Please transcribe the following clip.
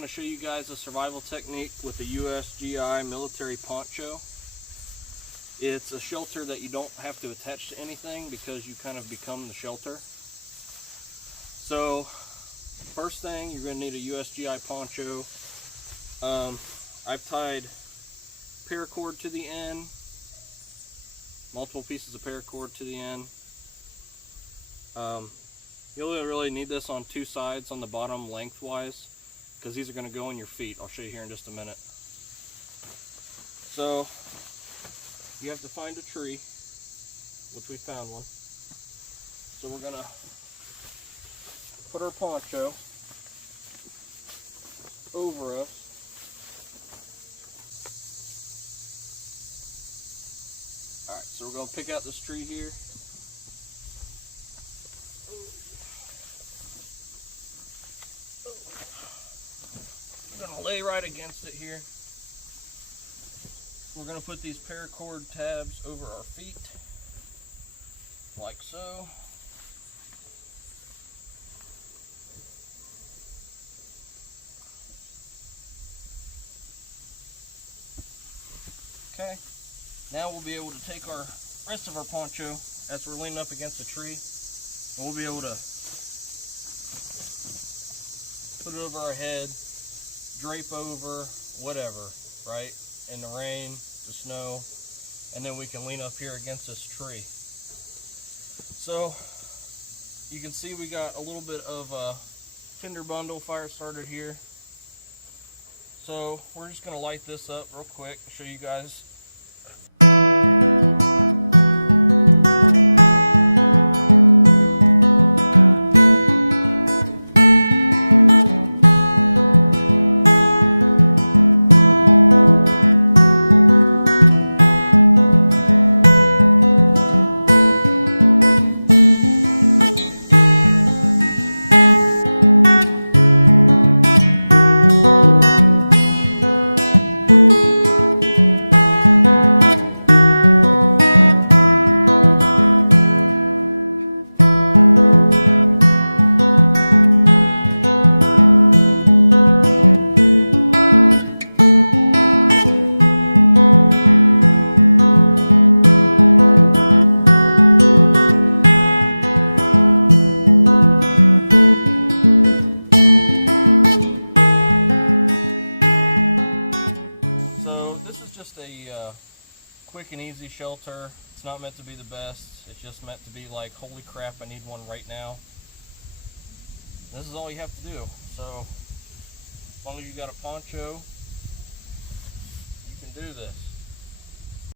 going to show you guys a survival technique with the USGI military poncho. It's a shelter that you don't have to attach to anything because you kind of become the shelter. So first thing, you're going to need a USGI poncho. I've tied paracord to the end, multiple pieces of paracord to the end. You'll really need this on two sides on the bottom lengthwise because these are going to go on your feet. I'll show you here in just a minute. So you have to find a tree, which we found one. So we're going to put our poncho over us. Alright, so we're going to pick out this tree here. We're going to lay right against it here. We're going to put these paracord tabs over our feet, like so. Okay, now we'll be able to take our rest of our poncho as we're leaning up against the tree, and we'll be able to put it over our head, drape over, whatever, right? In the rain, the snow, and then we can lean up here against this tree. So you can see we got a little bit of a tinder bundle fire started here. So we're just going to light this up real quick, show you guys. Quick and easy shelter. It's not meant to be the best. It's just meant to be like, holy crap, I need one right now. This is all you have to do. So as long as you got a poncho, you can do this.